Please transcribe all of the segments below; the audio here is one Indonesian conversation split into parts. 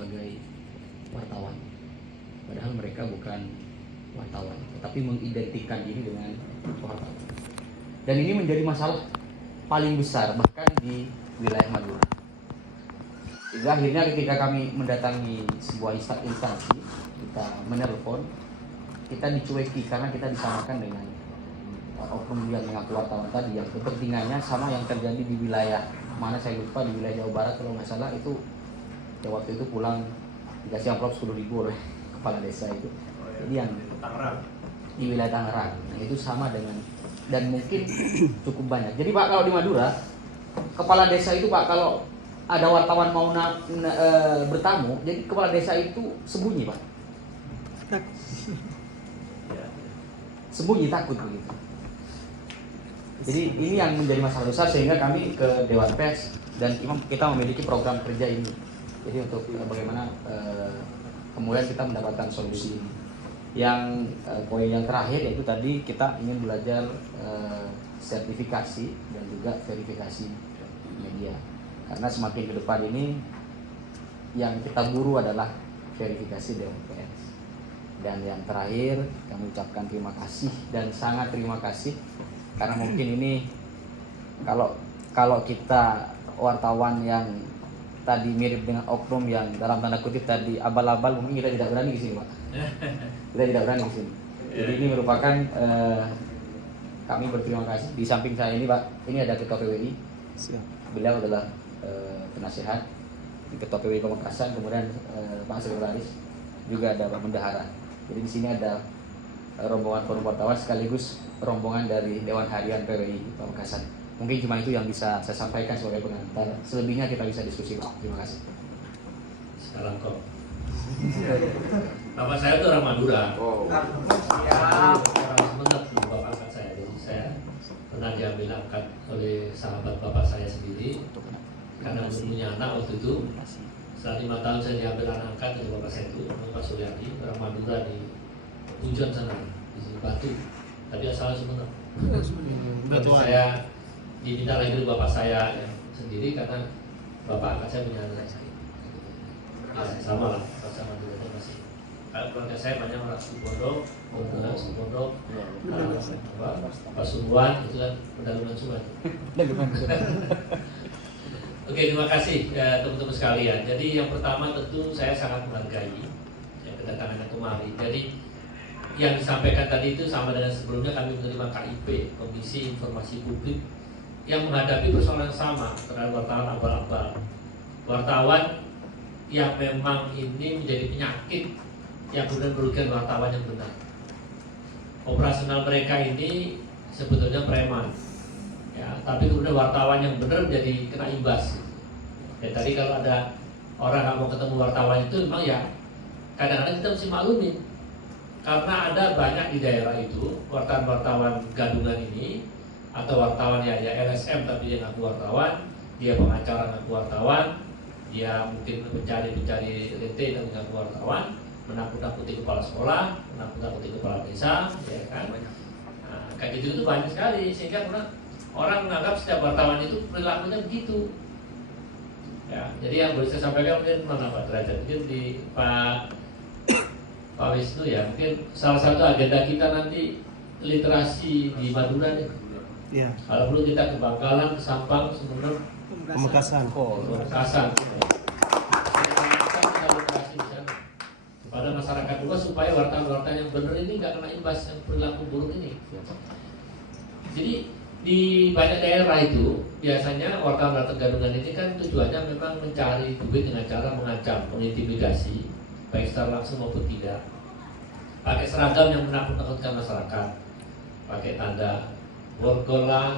sebagai wartawan, padahal mereka bukan wartawan, tetapi mengidentikan diri dengan wartawan. Dan ini menjadi masalah paling besar bahkan di wilayah Madura. Sehingga akhirnya ketika kami mendatangi sebuah instansi, kita menelpon, kita dicueki karena kita disamakan dengan oknum yang mengaku wartawan tadi, yang kepentingannya sama yang terjadi di wilayah mana saya lupa, di wilayah Jawa Barat kalau nggak salah itu. Ya waktu itu pulang dikasih amplop 10.000 oleh kepala desa itu. Jadi yang di wilayah Tangerang, nah, itu sama dengan, dan mungkin cukup banyak. Jadi Pak, kalau di Madura kepala desa itu Pak, kalau ada wartawan mau bertamu, jadi kepala desa itu sembunyi Pak, sembunyi, takut begitu. Jadi ini yang menjadi masalah besar, sehingga kami ke Dewan Pers dan kita memiliki program kerja ini. Jadi untuk bagaimana kemudian kita mendapatkan solusi. Yang poin yang terakhir yaitu tadi kita ingin belajar sertifikasi dan juga verifikasi media. Karena semakin ke depan ini yang kita buru adalah verifikasi Dewan Pers. Dan yang terakhir kami ucapkan terima kasih dan sangat terima kasih, karena mungkin ini kalau kita wartawan yang tadi mirip dengan oknum yang dalam tanda kutip tadi abal-abal, mungkin kita tidak berani di sini Pak. Kita tidak berani di sini. Jadi ini merupakan kami berterima kasih. Di samping saya ini Pak, ini ada Ketua PWI. Beliau adalah penasehat Ketua PWI Pamekasan, kemudian Pak Sekretaris, juga ada Pak Bendahara. Jadi di sini ada rombongan forum wartawan sekaligus rombongan dari Dewan Harian PWI Pamekasan. Mungkin cuma itu yang bisa saya sampaikan sebagai pengantar. Selebihnya kita bisa diskusi Pak. Terima kasih. Sekarang kok. Bapak saya itu orang Madura. Oh. Orang Sumeneb bapak angkat saya. Jadi saya pernah diambil angkat oleh sahabat bapak saya sendiri karena belum punya anak waktu itu. Setelah 5 tahun saya diambil anak angkat dari bapak saya itu, Pak Suryadi, orang Madura di Pujon sana, di Batu. Tapi asalnya Sumeneb. Saya diminta lagi oleh bapak saya sendiri karena bapak angkat saya punya anak saya. Ya, sama lah, rasa Madura itu masih. Kalau keluarga saya banyak orang Subondo, Pasuruan, itu kan pedalaman Suban. Oke, terima kasih ya, teman-teman sekalian. Jadi yang pertama tentu saya sangat menghargai ya, kedatangan kemari. Jadi yang disampaikan tadi itu sama dengan sebelumnya kami menerima KIP, Komisi Informasi Publik, yang menghadapi persoalan yang sama terhadap wartawan abal-abal. Wartawan yang memang ini menjadi penyakit yang kemudian merugikan wartawan yang benar. Operasional mereka ini sebetulnya preman, ya, tapi kemudian wartawan yang benar jadi kena imbas. Ya, tadi kalau ada orang nggak mau ketemu wartawan itu memang ya kadang-kadang kita mesti maklumin. Karena ada banyak di daerah itu wartawan-wartawan gadungan ini, atau wartawan ya LSM tapi dia ngaku wartawan, dia pengacara ngaku wartawan, dia mungkin pencari rente dan ngaku wartawan, menakut-nakuti kepala sekolah, menakut-nakuti kepala desa, ya kan? Nah, kayak gitu itu banyak sekali, sehingga orang menganggap setiap wartawan itu perilakunya begitu. Ya, jadi yang boleh saya sampaikan mungkin Pak Derajat, mungkin di Pak Wisnu ya, mungkin salah satu agenda kita nanti literasi di Madura nih. Ya. Kalau perlu kita ke Bangkalan, ke Sampang, Sumeneb, Pamekasan. Pamekasan. Kepada masyarakat juga supaya wartawan-wartawan yang benar ini nggak kena imbas yang perilaku buruk ini. Jadi di banyak daerah itu biasanya wartawan gadungan ini kan tujuannya memang mencari duit dengan cara mengancam, mengintimidasi, baik secara langsung maupun tidak. Pakai seragam yang menakut-nakutkan masyarakat, pakai tanda borgol lah,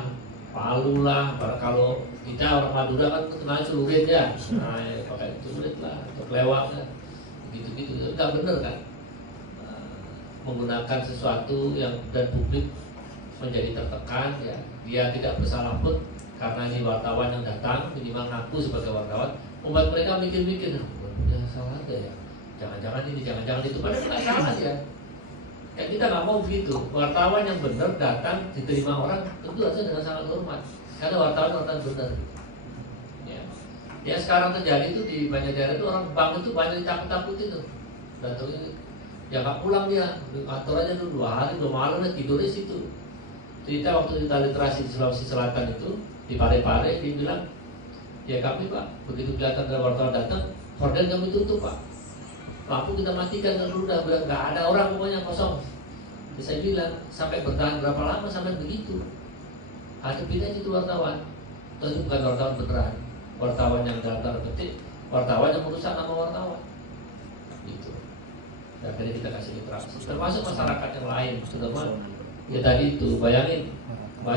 palu lah. Kalau kita orang Madura kan kenal celurit ya, nah ya, pakai celurit lah, atau kelewat lah, gitu-gitu. Nggak bener kan? Menggunakan sesuatu yang dan publik menjadi tertekan, ya dia tidak bersalah pun karena ini wartawan yang datang minimal ngaku sebagai wartawan, membuat mereka mikir-mikir, ya salah ada ya, jangan-jangan ini, jangan-jangan itu, padahal nggak salah ya. Ya kita nggak mau begitu. Wartawan yang benar datang diterima orang tentu harusnya dengan sangat hormat, karena wartawan benar. Ya. Ya sekarang terjadi itu di banyak daerah itu orang bank itu banyak ditakut-takutin tuh. Datangnya ya nggak pulang dia, di kantor aja dulu 2 hari 2 malam tidur di situ. Cerita waktu kita literasi di Sulawesi Selatan itu di Pare-Pare dia bilang, ya kami Pak, begitu kelihatan ada wartawan datang, horden kami tutup Pak, lampu kita matikan kalau udah nggak ada orang pokoknya kosong. Jadi saya bilang sampai bertahan berapa lama sampai begitu? Hadapin aja itu wartawan, terus bukan wartawan beneran, wartawan yang dalam tanda petik, wartawan yang merusak nama wartawan, gitu. Dan tadi kita kasih literasi, termasuk masyarakat yang lain, terutama ya tadi itu bayangin,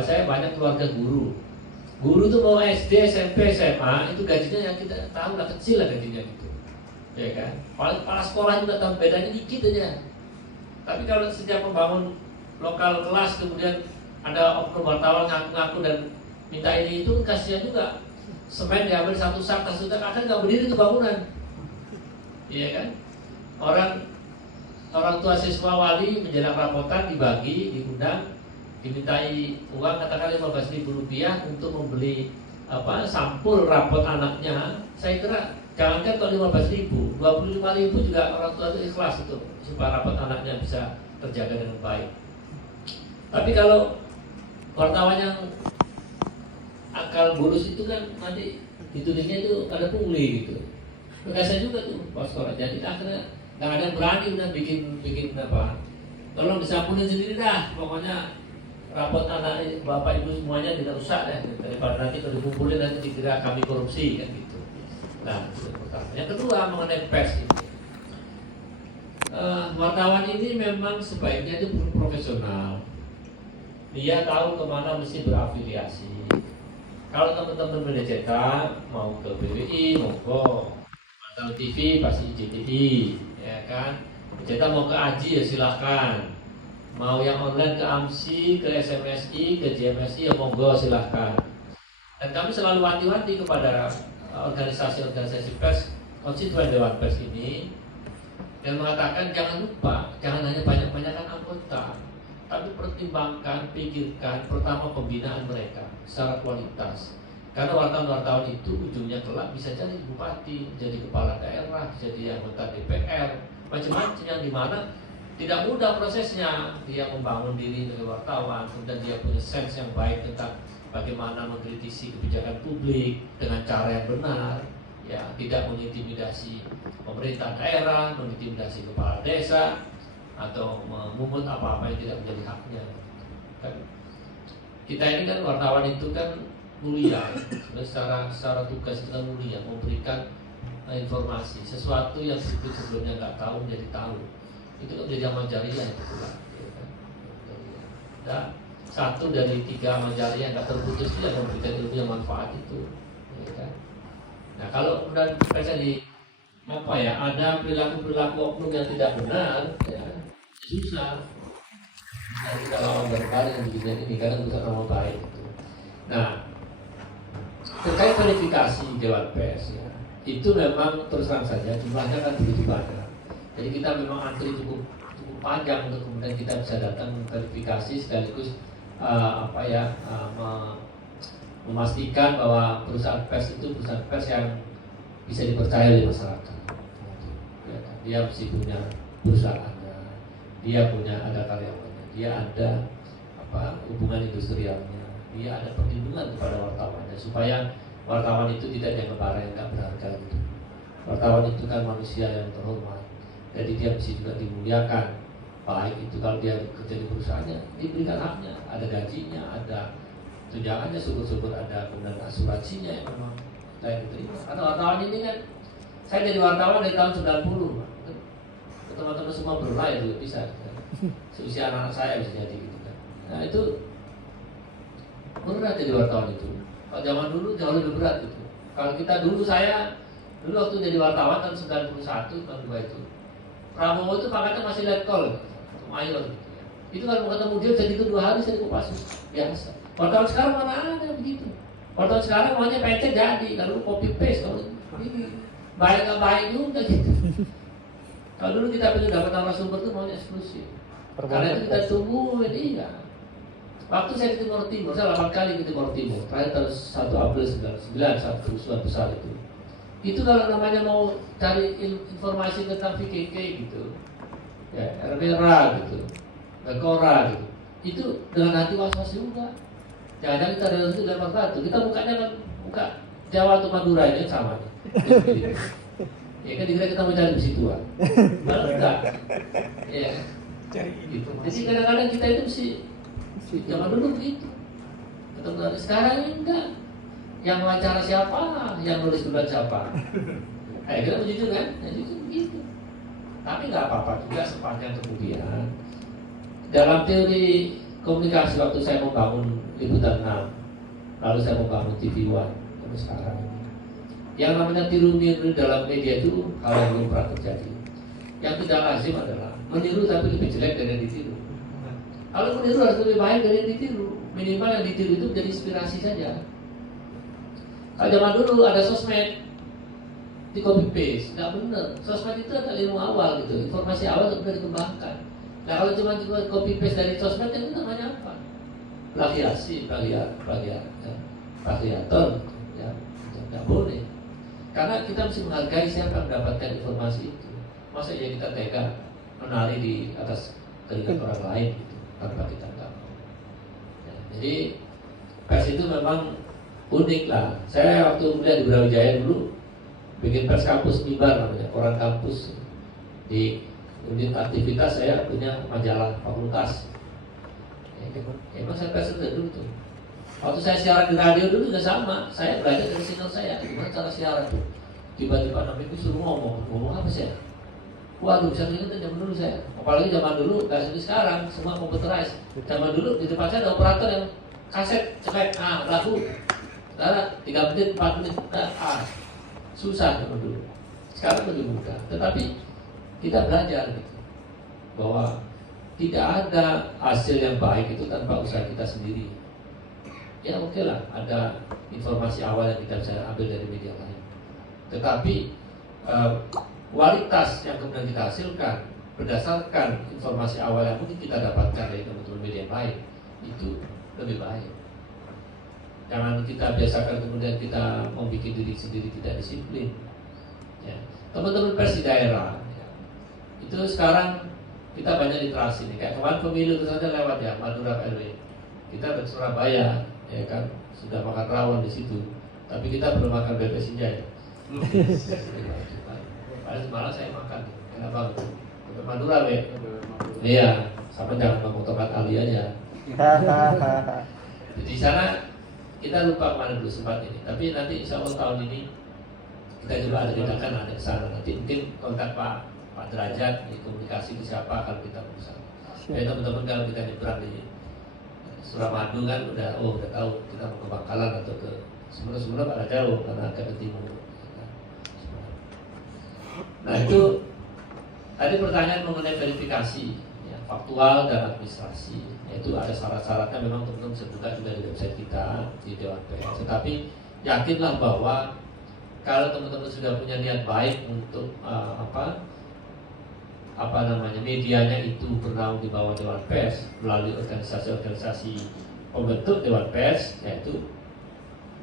saya banyak keluarga guru. Guru tuh mau SD, SMP, SMA itu gajinya yang kita tahu lah kecil lah gajinya gitu, ya kan? Paling kepala sekolah juga tahu bedanya dikit aja. Tapi kalau sejak membangun lokal kelas kemudian ada oknum wartawan ngaku-ngaku dan minta ini itu kasihan juga. Semen diambil satu sak, kadang nggak berdiri ke bangunan, iya kan? Orang tua siswa wali menjelang rapotan dibagi, diundang, dimintai uang katakan Rp15.000 untuk membeli sampul rapot anaknya. Saya kira jangankan kalau 15.000, 25.000 juga orang tua itu ikhlas itu supaya rapot anaknya bisa terjaga dengan baik. Tapi kalau wartawan yang akal bulus itu kan nanti ditulisnya itu ada pungli gitu. Berkasa juga tuh pas sekolah. Jadi akhirnya nggak ada yang berani udah bikin apa. Tolong disampulin sendiri dah, pokoknya rapot anak bapak ibu semuanya tidak usah deh, daripada nanti kalau dikumpulin nanti dikira kami korupsi kan gitu. Nah, itu yang pertama. Yang kedua mengenai pers ini, wartawan ini memang sebaiknya itu profesional. Dia tahu kemana mesti berafiliasi. Kalau teman-teman media cetak mau ke BWI, monggo. Atau TV pasti JTI, ya kan? Cetak mau ke AJI ya silahkan. Mau yang online ke AMSI, ke SMSI, ke JMSI ya monggo silahkan. Dan kami selalu wanti-wanti kepada organisasi-organisasi pers, konstituen Dewan Pers ini yang mengatakan jangan lupa, jangan hanya banyak-banyakan anggota, tapi pertimbangkan, pikirkan pertama pembinaan mereka secara kualitas. Karena wartawan-wartawan itu ujungnya kelak bisa jadi bupati, jadi kepala daerah, jadi anggota DPR, macam-macam yang dimana tidak mudah prosesnya. Dia membangun diri sebagai wartawan, kemudian dia punya sense yang baik tentang bagaimana mengkritisi kebijakan publik dengan cara yang benar, ya tidak mengintimidasi pemerintah daerah, mengintimidasi kepala desa, atau memungut apa-apa yang tidak menjadi haknya. Kan kita ini kan wartawan itu kan mulia, secara tugas kita mulia, memberikan informasi sesuatu yang sebelumnya nggak tahu menjadi tahu. Itu kan menjadi amal jariah itu pula, ya kan? Nah, 1 dari 3 amal jariah yang nggak terputus itu yang memberikan ilmu yang manfaat itu, ya kan? Nah kalau kemudian di ada perilaku oknum yang tidak benar, ya susah. Nah, kita lawan berkali yang begini ini karena bukan nama baik. Nah, terkait verifikasi Dewan Pers ya, itu memang terus terang saja jumlahnya kan begitu banyak. Jadi kita memang antri cukup panjang untuk kemudian kita bisa datang verifikasi sekaligus memastikan bahwa perusahaan pers itu perusahaan pers yang bisa dipercaya oleh masyarakat. Ya, dia mesti punya perusahaannya, dia punya ada karyawannya, dia ada hubungan industrialnya, dia ada perlindungan kepada wartawannya supaya wartawan itu tidak dianggap barang yang nggak berharga gitu. Wartawan itu kan manusia yang terhormat, jadi dia mesti juga dimuliakan. Baik itu kalau dia kerja di perusahaannya diberikan haknya, ada gajinya, ada tunjangannya, syukur-syukur ada kemudian asuransinya yang memang saya diterima. Karena wartawan ini kan, saya jadi wartawan dari tahun 90, teman-teman semua berlahir juga bisa, seusia anak-anak saya bisa jadi gitu kan. Nah itu berat jadi wartawan itu. Kalau zaman dulu jauh lebih berat itu. Kalau kita dulu waktu jadi wartawan tahun 91 tahun 2 itu, Prabowo itu pangkatnya masih letkol, mayor gitu ya. Itu kalau mau ketemu dia bisa gitu 2 hari saya di Kopassus biasa. Wartawan sekarang mana ada begitu. Wartawan sekarang maunya PC jadi, kalau copy paste, kalau ini baik nggak baik juga gitu. Kalau dulu kita pengen dapat narasumber itu maunya eksklusif. Karena itu kita tunggu ini ya. Waktu saya di Timur Timur, saya 8 kali ke Timur Timur. Terakhir tahun 1 April 99 saat kerusuhan besar itu. Itu kalau namanya mau cari informasi tentang VKK gitu, ya RPRA gitu, Menpora gitu, itu dengan hati was-was juga. Jangan-jangan kita dalam itu lempar batu, kita bukanya kan buka Jawa atau Madura ini sama nih. Ya kan dikira kita mau cari besi tua, malah enggak. Ya, gitu. Jadi kadang-kadang kita itu mesti zaman dulu begitu. Sekarang ini enggak. Yang wawancara siapa, yang nulis duluan siapa. Kita begitu kan? Jadi itu begitu. Tapi nggak apa-apa juga sepanjang kemudian dalam teori komunikasi waktu saya membangun Liputan 6, lalu saya membangun TV One sampai sekarang ini. Yang namanya tiru-niru dalam media itu hal yang belum pernah terjadi. Yang tidak lazim adalah meniru tapi lebih jelek dari yang ditiru. Kalau meniru harus lebih baik dari yang ditiru. Minimal yang ditiru itu menjadi inspirasi saja. Kalau zaman dulu ada sosmed di copy paste, nggak benar. Sosmed itu adalah ilmu awal gitu, informasi awal untuk dikembangkan. Nah kalau cuma copy paste dari sosmed itu namanya apa? Plagiasi, plagiator, ya nggak boleh. Karena kita mesti menghargai siapa yang mendapatkan informasi itu. Masa ya kita tega menari di atas keringat orang lain gitu, tanpa kita nggak mau. Ya, jadi pers itu memang unik lah. Saya waktu kuliah di Brawijaya dulu bikin pers kampus mimbar namanya, koran kampus. Di unit aktivitas saya punya majalah fakultas. Emang saya pers dulu tuh. Waktu saya siaran di radio dulu juga sama. Saya belajar dari senior saya gimana cara siaran tuh. Tiba-tiba namanya itu suruh ngomong apa sih? Waduh, bisa ingat zaman dulu saya. Apalagi zaman dulu, gak seperti sekarang, semua computerized. Zaman dulu di depan saya ada operator yang kaset ceklek, lagu. Sekarang 3 menit, 4 menit, susah zaman dulu. Sekarang lebih mudah. Tetapi kita belajar gitu, bahwa tidak ada hasil yang baik itu tanpa usaha kita sendiri. Ya oke lah, ada informasi awal yang kita bisa ambil dari media lain. Tetapi kualitas yang kemudian kita hasilkan berdasarkan informasi awal yang mungkin kita dapatkan dari teman-teman media yang lain itu lebih baik. Jangan kita biasakan kemudian kita membuat diri sendiri tidak disiplin. Ya. Teman-teman pers di daerah, ya, itu sekarang kita banyak literasi nih. Kayak kemarin pemilu itu saja lewat ya Madura RW. Kita ke Surabaya, ya kan sudah makan rawon di situ. Tapi kita belum makan bebek sinjai. Malah saya makan. Kenapa? Bebek Madura, be. Iya, sama jangan ngomong tempat Ali aja. Di sana kita lupa kemana dulu sempat ini. Tapi nanti insya Allah tahun ini kita coba ada tindakan ada ke sana. Nanti mungkin kontak Pak Derajat di komunikasi ke siapa kalau kita berusaha. Ya teman-teman kalau kita nyebrang di Suramadu kan udah tahu kita mau ke Bangkalan atau ke sebelum ada jauh karena agak ke timur. Nah itu tadi pertanyaan mengenai verifikasi ya, faktual dan administrasi. Itu ada syarat-syaratnya memang teman-teman bisa buka juga di website kita di Dewan Pers. Tetapi yakinlah bahwa kalau teman-teman sudah punya niat baik untuk medianya itu bernaung di bawah Dewan Pers melalui organisasi-organisasi pembentuk Dewan Pers, yaitu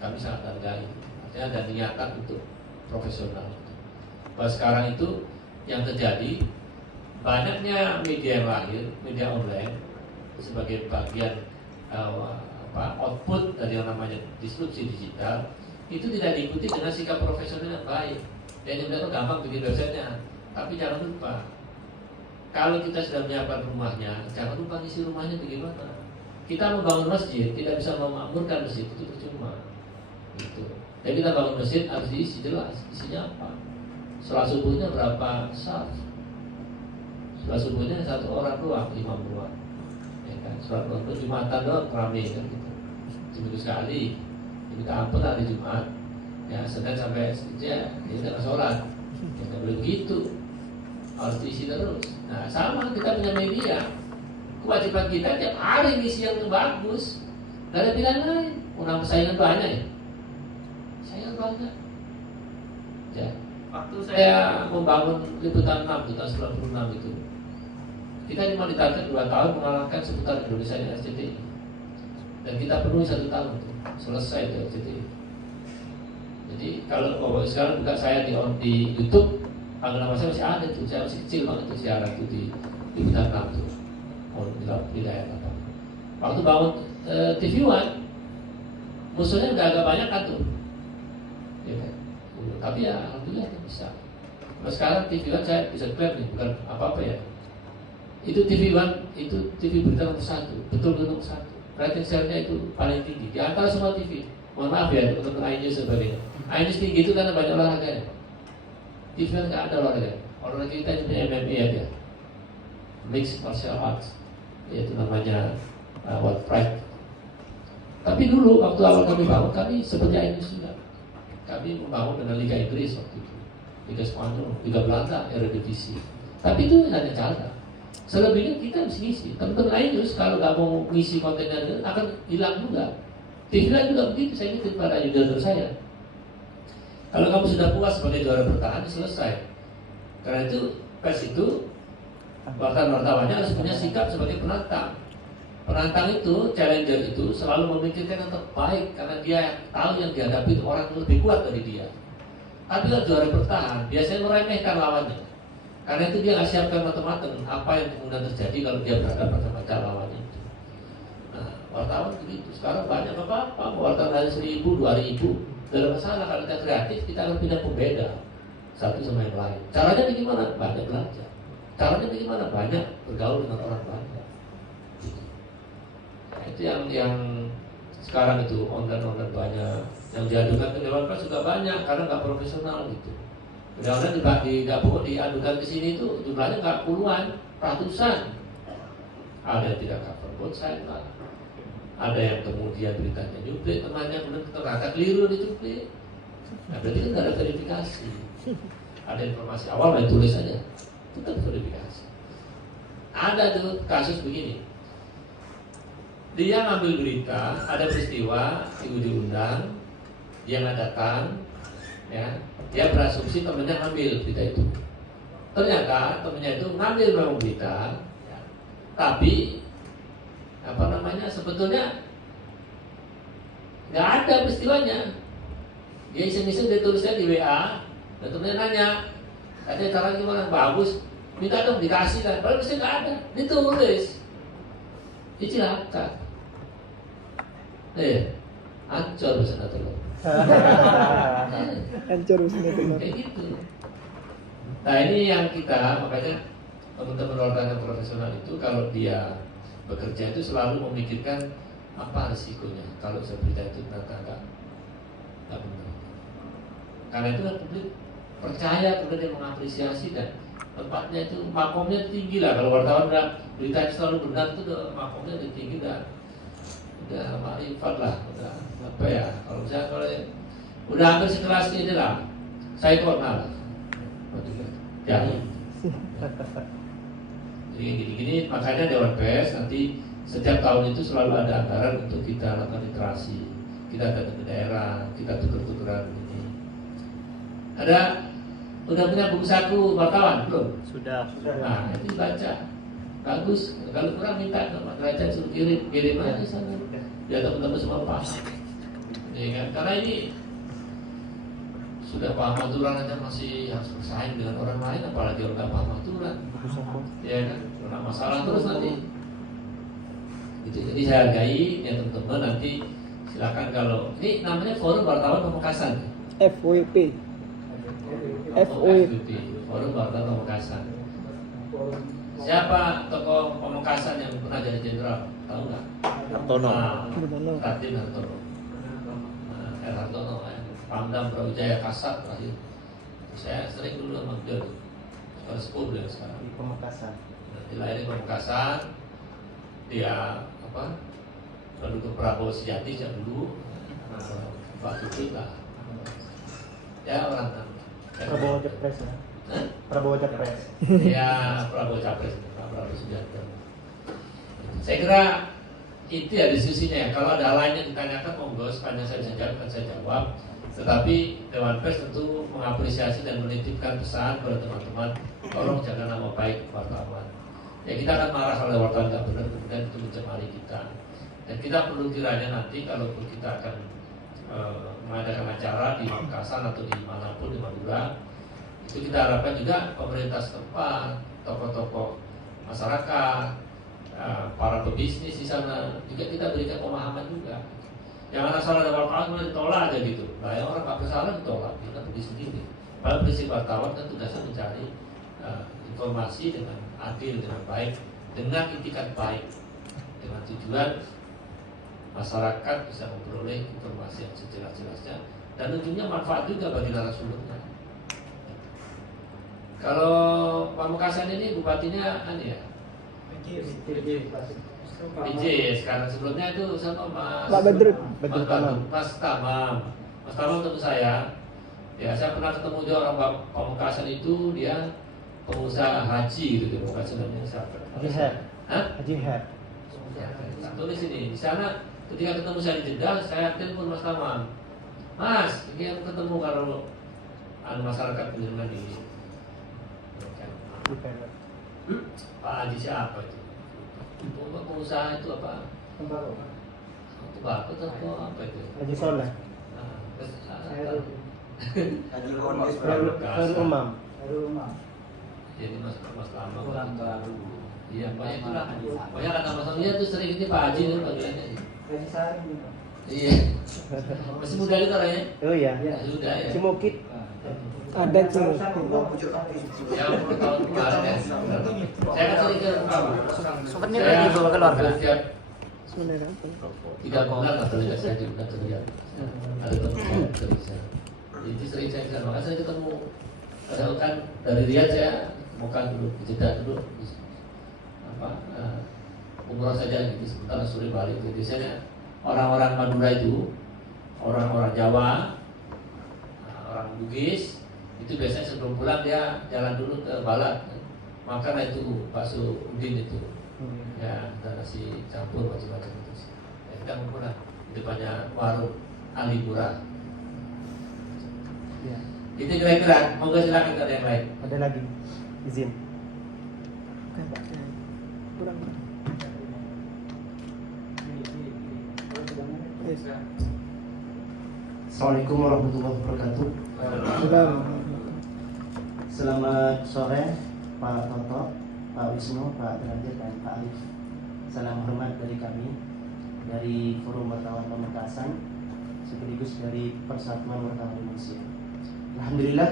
kami sangat hargai. Artinya ada niatan untuk profesional. Bahwa sekarang itu yang terjadi banyaknya media yang lahir, media online sebagai bagian output dari yang namanya disrupsi digital itu tidak diikuti dengan sikap profesional yang baik. Dan yang gampang bikin websitenya. Tapi jangan lupa, kalau kita sudah menyiapkan rumahnya, jangan lupa isi rumahnya bagaimana. Kita membangun masjid, tidak bisa memakmurkan masjid itu percuma. Gitu. Dan kita bangun masjid harus diisi jelas, isinya apa? Sholat subuhnya berapa saf? Sholat subuhnya 1 orang doang, 5 doang. Ya kan? Sholat subuh Jumatan doang rame kan gitu. Seminggu sekali. Minta ampun hari Jumat. Ya, Senin sampai ya kita sholat. Ya nggak boleh begitu. Harus diisi terus. Nah, sama kita punya media. Kewajiban kita tiap hari ngisi yang bagus. Gak ada pilihan lain. Orang persaingan banyak ya. Saingan banyak. Ya. Waktu saya membangun Liputan 6 tahun 96 itu, kita cuma ditarget 2 tahun mengalahkan seputar Indonesia di RCTI. Dan kita penuhi 1 tahun tuh, selesai di RCTI. Jadi kalau Bapak sekarang buka saya di YouTube, panggilan nama saya masih ada tuh, saya masih kecil banget tuh siaran tuh di Bintang 6 tuh, di daerah apa. Waktu bangun TV One, musuhnya udah agak banyak kan tuh, ya kan? Tapi ya alhamdulillah bisa. Nah, sekarang TV One saya bisa klaim nih, bukan apa-apa ya. Itu TV One, itu TV berita nomor 1, betul-betul nomor 1. Rating share-nya itu paling tinggi di antara semua TV. Mohon maaf ya teman-teman iNews sebagainya. iNews tinggi itu karena banyak olahraganya. TV One nggak ada olahraga. Olahraga kita itu MMA aja, Mixed Martial Arts, yaitu namanya World Pride. Tapi dulu waktu awal kami bangun, kami seperti iNews juga. Kami membangun dengan Liga Inggris waktu itu, Liga Spanyol, Liga Belanda, Eredivisie. Tapi itu hanya cara. Selebihnya kita mesti ngisi. Teman-teman iNews kalau nggak mau ngisi kontennya akan hilang juga. TV One juga begitu. Saya nitip pada user saya. Kalau kamu sudah puas sebagai juara bertahan, selesai. Karena itu pers itu wartawan-wartawannya harus punya sikap sebagai penantang. Penantang itu, challenger itu selalu memikirkan yang terbaik karena dia tahu yang dihadapi orang yang lebih kuat dari dia. Tapi kalau juara bertahan biasanya meremehkan lawannya. Karena itu dia nggak siapkan matang-matang apa yang kemudian terjadi kalau dia berhadapan sama lawannya itu. Nah, wartawan begitu. Sekarang banyak apa-apa, wartawan dari 1.000, 2.000. Tidak ada masalah kalau kita kreatif, kita akan pindah pembeda satu sama yang lain. Caranya bagaimana? Banyak belajar. Caranya bagaimana? Banyak bergaul dengan orang banyak. Nah, itu yang sekarang itu online banyak, yang diadukan ke Dewan Pers juga banyak karena nggak profesional gitu. Mudah-mudahan diadukan ke sini itu jumlahnya nggak puluhan, ratusan. Ada yang tidak cover both side lah. Ada yang kemudian beritanya nyuplik, temannya kemudian ternyata keliru dicuplik. Nah, berarti kan nggak ada verifikasi. Ada informasi awal main tulis aja, tetap verifikasi. Ada tuh kasus begini. Dia ngambil berita, ada peristiwa, diundang, dia nggak datang, ya. Dia berasumsi temennya ngambil berita itu. Ternyata temennya itu ngambil memang berita, ya. Tapi sebetulnya nggak ada peristiwanya. Dia iseng-iseng dia tulisnya di WA, dan temennya nanya, katanya cara gimana? Bagus, minta dong dikasih kan. Padahal peristiwa nggak ada, ditulis, dicilaka. Hancur bisa telur. Hancur bisa telur. Kayak gitu. Nah ini yang kita, makanya teman-teman wartawan yang profesional itu kalau dia bekerja itu selalu memikirkan apa risikonya kalau berita itu ternyata nggak benar. Karena itu kan publik percaya, kemudian dia mengapresiasi dan tempatnya itu makomnya tinggi lah. Kalau wartawan bilang berita itu selalu benar itu makomnya tinggi udah makrifat lah, udah apa ya? Kalau misalnya kalau udah hampir sekelas ini lah, saya korna lah. Jadi gini-gini, makanya Dewan Pers nanti setiap tahun itu selalu ada anggaran untuk kita lakukan literasi, kita datang ke daerah, kita tuker-tukeran ini. Udah punya buku saku wartawan belum? Sudah. Nah itu baca, bagus. Kalau kurang minta ke Mas Derajat suruh kirim aja sana. Biar teman-teman semua paham. Ya kan? Karena ini sudah paham aturan aja masih harus bersaing dengan orang lain, apalagi orang nggak paham aturan. Ya kan? Karena masalah terus nanti. Gitu. Jadi saya hargai ya teman-teman, nanti silakan kalau ini namanya Forum Wartawan Pamekasan. FWP. Forum Wartawan Pamekasan. Siapa tokoh Pamekasan yang pernah jadi jenderal? Tahu nggak? Hartono. Raden Hartono. R. Hartono, Pangdam Brawijaya Kasat terakhir. Saya sering dulu sama beliau. Sekolah sepuh beliau sekarang. Di Pamekasan. Dilahirkan di Pamekasan. Dia pendukung Prabowo sejati sejak dulu. Pak Tutut lah. Ya orang Prabowo Capres ya. Prabowo Capres. Ya Prabowo Capres, Pak Prabowo Subianto. Saya kira itu ya diskusinya ya. Kalau ada lain yang ditanyakan monggo, sepanjang saya bisa jawab, saya jawab. Tetapi Dewan Pers tentu mengapresiasi dan menitipkan pesan kepada teman-teman, tolong jaga nama baik wartawan. Ya kita akan marah kalau wartawan nggak benar, kemudian itu mencemari kita. Dan kita perlu kiranya nanti kalau kita akan mengadakan acara di Makassar atau di manapun di Madura, itu kita harapkan juga pemerintah setempat, tokoh-tokoh masyarakat, para pebisnis di sana juga kita berikan pemahaman juga. Jangan asal ada wartawan kemudian ditolak aja gitu. Nah, yang orang nggak bersalah ditolak, kita pergi sendiri. Padahal prinsip wartawan kan tugasnya mencari informasi dengan adil, dengan baik, dengan itikat baik, dengan tujuan masyarakat bisa memperoleh informasi yang sejelas-jelasnya dan ujungnya manfaat juga bagi narasumbernya. Kalau Pamekasan ini bupatinya ya PJ sekarang, sebelumnya itu sama Pak Badrut. Mas Tamam ketemu saya. Ya, saya pernah ketemu dia orang Pamekasan itu, dia pengusaha haji gitu, bukan sebenarnya siapa? Haji Her. Hah? Haji Her. Tulis ini di sana. Ketika ketemu saya di Jeddah, saya telepon Mas Tamam. Mas, ini aku ketemu kalau masyarakat benar di Pak Haji siapa itu? Pengusaha itu apa? Tembakau atau apa itu? Haji Soleh. Haji Umam. Jadi Mas Lama orang baru. Iya, banyak itulah. Banyak kata Mas Lama itu sering ini Pak Haji itu panggilannya. Haji Sari. Iya. Masih muda itu orangnya? Oh iya. Masih muda ya. Cimukit. Ada tuh. Ya, 10 tahun kemarin ya. Saya kan sering ke Souvenir lagi bawa keluarga. Sebenarnya apa? 3 bulan lah kalau saya di bulan kerja. Ada teman kerja. Jadi sering saya ke sana. Makanya saya ketemu. Padahal kan dari Riyadh saya mau kan dulu ke Jeddah dulu. Umroh saja gitu, sementara sore balik. Jadi biasanya orang-orang Madura itu, orang-orang Jawa, orang Bugis, itu biasanya sebelum pulang dia jalan dulu ke Balat, makan itu bakso udin itu, ya, dan nasi campur macam-macam itu. Ya, kita mau pulang di depannya warung Ali Murah. Ya. Itu kira-kira, monggo silakan ada yang lain. Ada lagi. Izin. Kurang. Assalamualaikum warahmatullahi wabarakatuh. Selamat sore Pak Toto, Pak Wisnu, Pak Derajat, dan Pak Arif. Salam hormat dari kami dari Forum Wartawan Pamekasan sekaligus dari Persatuan Wartawan Indonesia. Alhamdulillah,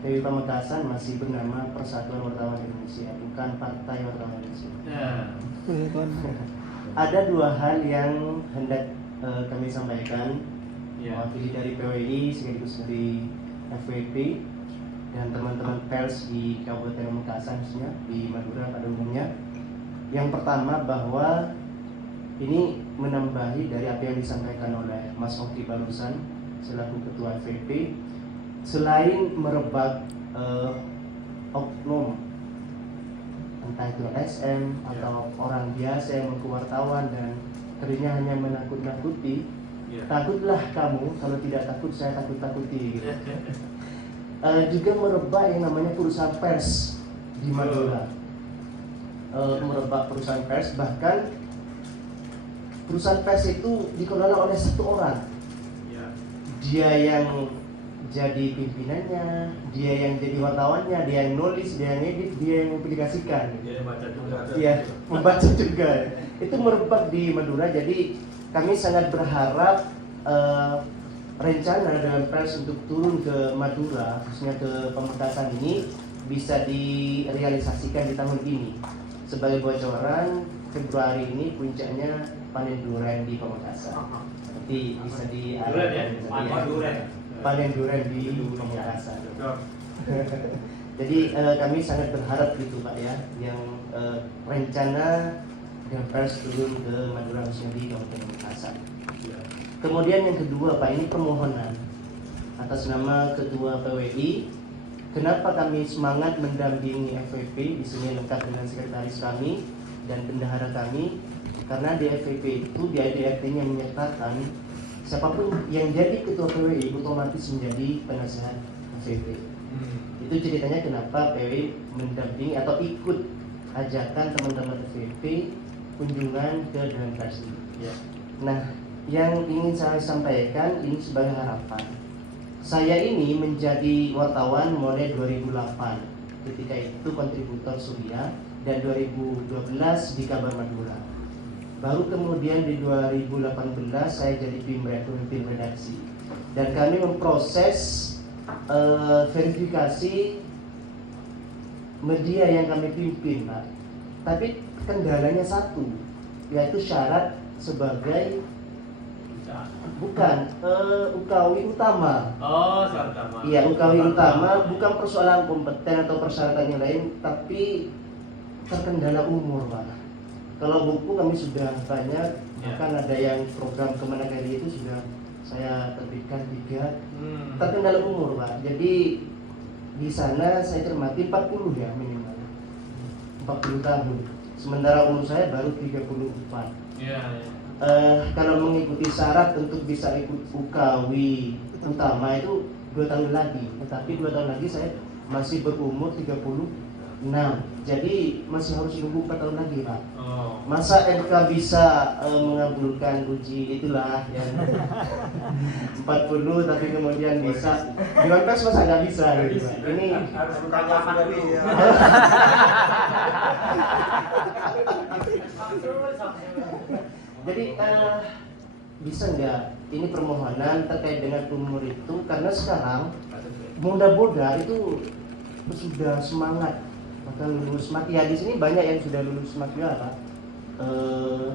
PW Pamekasan masih bernama Persatuan Wartawan Indonesia, bukan Partai Wartawan Indonesia. Ada 2 hal yang hendak kami sampaikan, mewakili dari PWI sekaligus dari FWP dan teman-teman pers di Kabupaten Pamekasan, khususnya di Madura pada umumnya. Yang pertama, bahwa ini menambahi dari apa yang disampaikan oleh Mas Okti barusan selaku Ketua FWP. Selain merebak oknum, entah itu SM atau orang biasa yang mengaku wartawan dan kerjanya hanya menakut-nakuti, takutlah kamu, kalau tidak takut saya takut-takuti gitu. Juga merebak yang namanya perusahaan pers di Madura, merebak perusahaan pers, bahkan perusahaan pers itu dikelola oleh 1 orang. Dia yang jadi pimpinannya, dia yang jadi wartawannya, dia yang nulis, dia yang edit, dia yang mempublikasikan. Dia membaca juga. Iya, membaca juga. Itu merebak di Madura. Jadi kami sangat berharap rencana Dewan Pers untuk turun ke Madura, khususnya ke Pamekasan ini, bisa direalisasikan di tahun ini. Sebagai bocoran, Februari ini puncaknya panen durian di Pamekasan. Nanti bisa panen durian di Pamekasan. Jadi kami sangat berharap gitu Pak ya, yang rencana Dewan Pers turun ke Madura, khususnya di Kabupaten Pamekasan. Kemudian yang kedua Pak, ini permohonan atas nama Ketua PWI. Kenapa kami semangat mendampingi FWP, di sini lengkap dengan sekretaris kami dan bendahara kami, karena di FWP itu di ADRT-nya menyatakan siapapun yang jadi Ketua PWI otomatis menjadi penasehat FWP. Itu ceritanya kenapa PWI mendampingi atau ikut ajakan teman-teman FWP kunjungan ke Dewan Pers. Nah, yang ingin saya sampaikan ini sebagai harapan. Saya ini menjadi wartawan mulai 2008. Ketika itu kontributor Surya dan 2012 di Kabar Madura. Baru kemudian di 2018 saya jadi pemimpin redaksi. Dan kami memproses verifikasi media yang kami pimpin, Pak. Tapi kendalanya satu, yaitu syarat sebagai UKW utama. Oh, utama. Iya, UKW utama, bukan persoalan kompeten atau persyaratan yang lain, tapi terkendala umur, Pak. Kalau buku kami sudah banyak, bahkan ada yang program Kemendagri itu sudah saya terbitkan 3. Terkendala umur, Pak. Jadi di sana saya cermati 40 ya minimal. 40 tahun. Sementara umur saya baru 34. Kalau mengikuti syarat untuk bisa ikut UKW utama itu 2 tahun lagi. Tetapi 2 tahun lagi saya masih berumur 36. Jadi masih harus nunggu 4 tahun lagi, Pak. Masa MK bisa mengabulkan uji itulah yang 40 tapi kemudian bisa Dewan Pers masa nggak bisa gitu, Pak. Ini Harus bertanya dulu ya. Jadi bisa nggak ini permohonan terkait dengan umur itu, karena sekarang muda-muda itu sudah semangat bahkan lulus mat. Ya di sini banyak yang sudah lulus mat juga, Pak.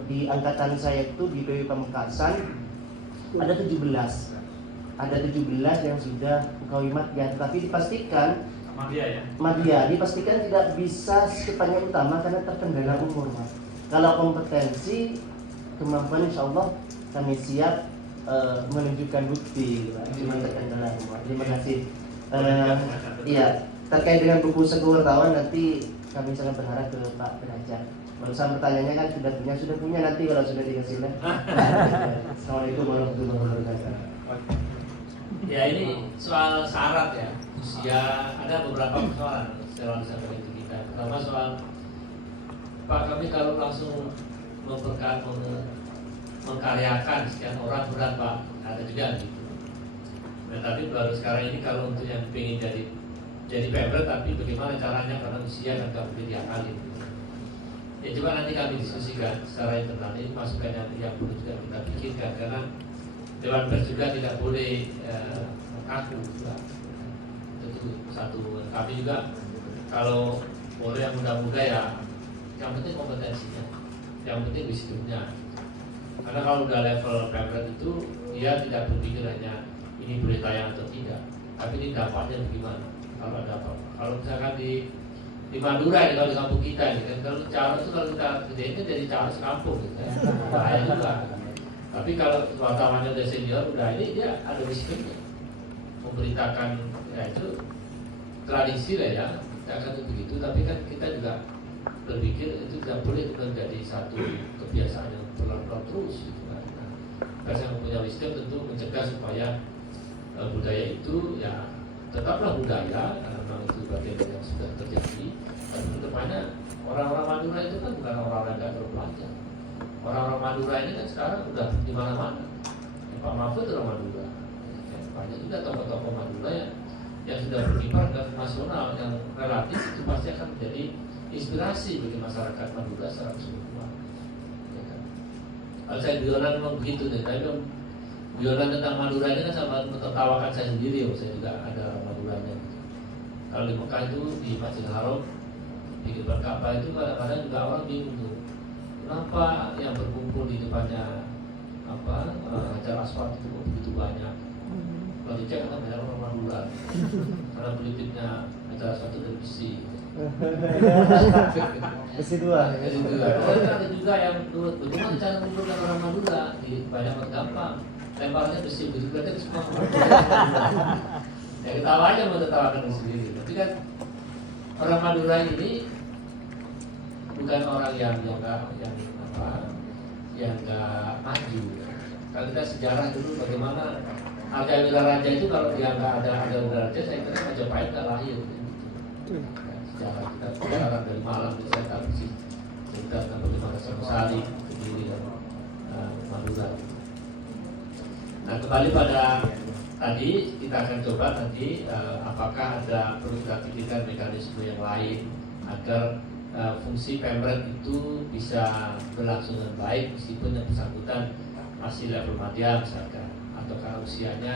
Di angkatan saya itu di PW Pamekasan ada 17 yang sudah UKW Madya, tetapi dipastikan Madya dipastikan tidak bisa secepatnya utama karena terkendala umur, Pak. Kalau kompetensi kemampuan insya Allah kami siap menunjukkan bukti, Pak. Cuma terkendala umur. Terima kasih. Iya, terkait dengan buku Segu Wartawan nanti kami sangat berharap ke Pak Penajam. Barusan pertanyaannya kan sudah punya nanti kalau sudah dikasih lihat. Assalamualaikum warahmatullahi wabarakatuh. Ya, ini soal syarat ya. Usia ada beberapa persoalan setelah disampaikan itu kita. Pertama soal Pak, kami kalau langsung mengkaryakan sekian orang berat, Pak, ada juga gitu. Nah, tapi baru sekarang ini kalau untuk yang ingin jadi pemret, tapi bagaimana caranya karena usia dan nggak boleh diakalin. Ya coba nanti kami diskusikan secara internal, ini masukan yang perlu juga kita pikirkan karena Dewan Pers juga tidak boleh kaku juga. Itu satu. Kami juga kalau boleh yang muda-muda ya, yang penting kompetensinya, yang penting wisdomnya. Karena kalau udah level pemret itu dia tidak berpikir hanya ini boleh tayang atau tidak, tapi ini dampaknya bagaimana kalau ada apa. Kalau misalkan di Madura ini, kalau di kampung kita ini kan, kalau cara itu kalau kita gedein kan jadi cara sekampung gitu ya. Bahaya juga. Tapi kalau wartawannya udah senior, udah ini dia ada wisdomnya memberitakan, ya itu tradisi lah ya, kita akan begitu. Tapi kan kita juga berpikir itu tidak boleh menjadi satu kebiasaan yang pelan-pelan terus gitu kan. Nah, pers yang punya wisdom tentu mencegah supaya budaya itu ya tetaplah budaya karena memang itu bagian yang sudah terjadi. Dan kedepannya orang-orang Madura itu kan bukan orang-orang yang tidak terpelajar. Orang-orang Madura ini kan sekarang udah di mana-mana. Pak Mahfud orang Madura. Banyak juga tokoh-tokoh Madura yang sudah berkibar ke nasional yang relatif itu pasti akan menjadi inspirasi bagi masyarakat Madura secara keseluruhan. Ya kan? Kalau saya guyonan memang begitu deh, tapi guyonan tentang Madura ini kan sama menertawakan saya sendiri, saya juga ada orang Maduranya. Gitu. Kalau di Mekah itu di Masjidil Haram, di depan Ka'bah itu kadang-kadang juga orang bingung tuh, kenapa yang berkumpul di depannya Hajar Aswad itu begitu banyak? Kalau dicek kan banyak orang Madura, karena kulitnya Hajar Aswad itu dari besi. Besi dua. Ada juga yang menurut bagaimana cara mengumpulkan orang Madura di banyak gampang. Lemparnya besi begitu berarti semua. Ya ketawa aja mau tertawakan sendiri. Tapi kan orang Madura ini bukan orang yang nggak maju. Kalau kita sejarah dulu bagaimana Arga Wiraraja itu kalau dia nggak ada Arga Wiraraja, saya kira Majapahit nggak lahir. Sejarah kita sekarang dari Malang saya tahu sih cerita tentang bagaimana Singosari berdiri dan Madura. Nah, kembali pada tadi, kita akan coba nanti apakah ada perlu diaktifkan mekanisme yang lain agar fungsi Pemret itu bisa berlangsung dengan baik meskipun yang bersangkutan masih level madya misalkan, atau karena usianya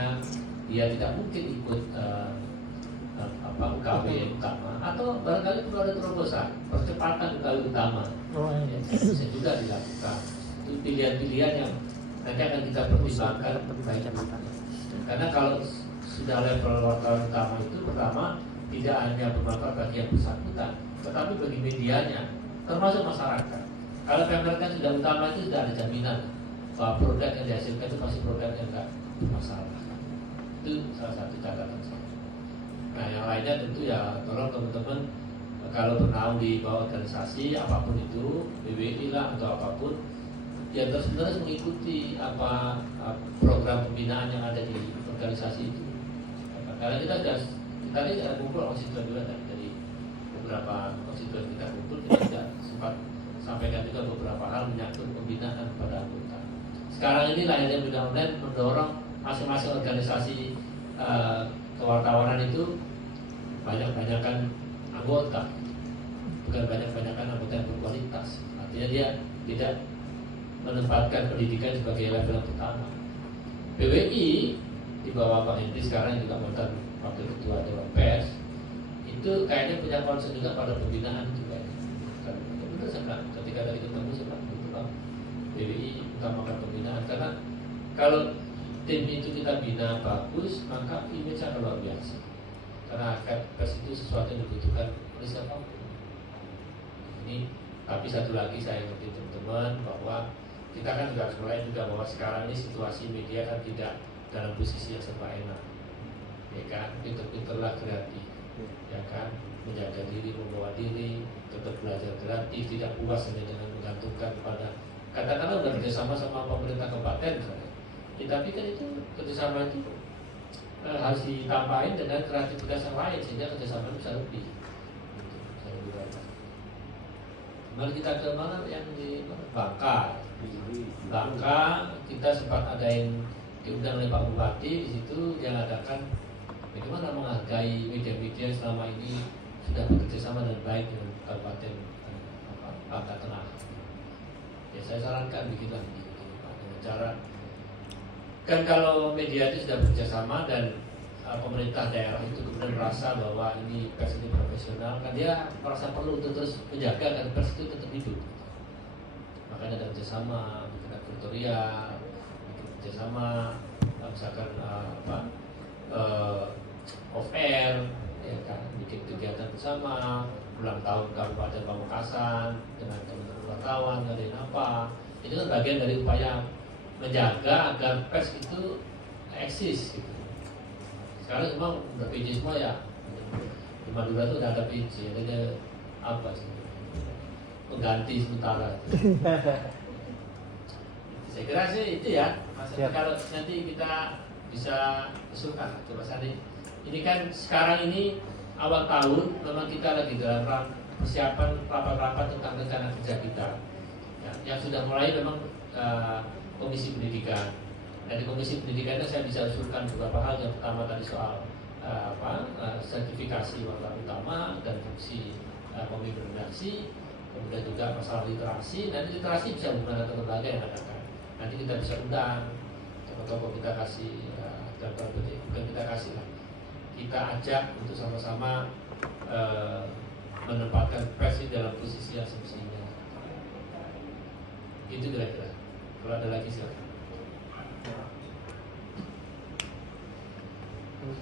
dia tidak mungkin ikut UKW utama, atau barangkali perlu ada terobosan percepatan UKW utama. Ya, bisa juga dilakukan. Itu pilihan-pilihan yang nanti akan kita pertimbangkan baik. Karena kalau sudah level wartawan utama itu pertama tidak hanya bermanfaat bagi yang bersangkutan, tetapi bagi medianya, termasuk masyarakat. Kalau Pemret kan sudah utama itu sudah ada jaminan bahwa produk yang dihasilkan itu pasti produk yang tidak bermasalah. Itu salah satu catatan saya. Nah, yang lainnya tentu ya tolong teman-teman kalau bernaung di bawah organisasi apapun itu, BWI lah atau apapun, ya terus-menerus mengikuti apa program pembinaan yang ada di organisasi itu. Karena kita tadi kumpul konstituen juga tadi dari beberapa konstituen kita kumpul, kita sudah sempat sampaikan juga beberapa hal menyangkut pembinaan kepada anggota. Sekarang ini layarnya mudah-mudahan mendorong masing-masing organisasi kewartawanan itu banyak-banyakan anggota, bukan banyak-banyakan anggota yang berkualitas. Artinya dia tidak menempatkan pendidikan sebagai level yang pertama. PWI di bawah Pak Hendri sekarang juga mantan wakil ketua Dewan Pers itu kayaknya punya concern juga pada pembinaan juga. Benar saya ketika tadi ketemu saya bilang betul Pak, PWI utamakan pembinaan karena kalau tim itu kita bina bagus maka image akan luar biasa. Karena pers itu sesuatu yang dibutuhkan oleh siapapun. Ini tapi satu lagi saya ngerti teman-teman bahwa kita kan juga harus mulai juga bahwa sekarang ini situasi media kan tidak dalam posisi yang serba enak, ya kan, pinter-pinterlah kreatif, ya kan, menjaga diri, membawa diri, tetap belajar kreatif, tidak puas hanya dengan menggantungkan kepada katakanlah udah kerjasama sama pemerintah kabupaten misalnya, ya, tapi kan itu kerjasama itu harus ditambahin dengan kreativitas yang lain sehingga kerjasama bisa lebih. Mari kita ke mana yang di Bangka. Bangka kita sempat adain diundang oleh Pak Bupati di situ yang adakan bagaimana menghargai media-media selama ini sudah bekerja sama dengan baik dengan Kabupaten Bangka Tengah. Ya saya sarankan begitulah dengan cara kan kalau media itu sudah bekerja sama dan pemerintah daerah itu kemudian merasa bahwa ini pers ini profesional, kan dia merasa perlu untuk terus menjaga agar pers itu tetap hidup. Makanya ada kerjasama, bikin tutorial, bikin kerjasama, misalkan off air, ya kan, bikin kegiatan bersama, ulang tahun Kabupaten Pamekasan dengan teman-teman wartawan, ngadain apa, itu kan bagian dari upaya menjaga agar pers itu eksis gitu. Sekarang semua udah PJ semua ya. Di Madura tuh udah ada PJ, ada apa sih? Pengganti sementara. Saya kira sih itu ya. Kalau nanti kita bisa usulkan, coba Sandi. Ini kan sekarang ini awal tahun, memang kita lagi dalam persiapan rapat-rapat tentang rencana kerja kita. Ya, yang sudah mulai memang Komisi Pendidikan. Dari Komisi Pendidikannya saya bisa usulkan beberapa hal. Yang pertama tadi soal sertifikasi wartawan utama dan fungsi pemimpin redaksi. Kemudian juga masalah literasi. Nanti literasi bisa hubungan dengan lembaga yang adakan. Nanti kita bisa undang tokoh-tokoh, kita kasih dan bukan kita kasih lah. Kita ajak untuk sama-sama menempatkan pers dalam posisi yang semestinya. Itu kira-kira. Kalau ada lagi silakan.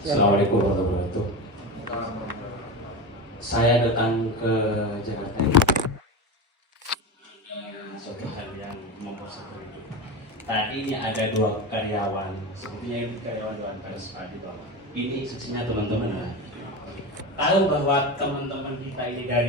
Assalamualaikum warahmatullahi wabarakatuh. Saya datang ke Jakarta ini ada suatu hal yang membuat seperti itu. Tadi ini ada 2 karyawan, sebetulnya ini karyawan Dewan Pers di bawah. Ini instruksinya teman-teman. Tahu bahwa teman-teman kita ini dari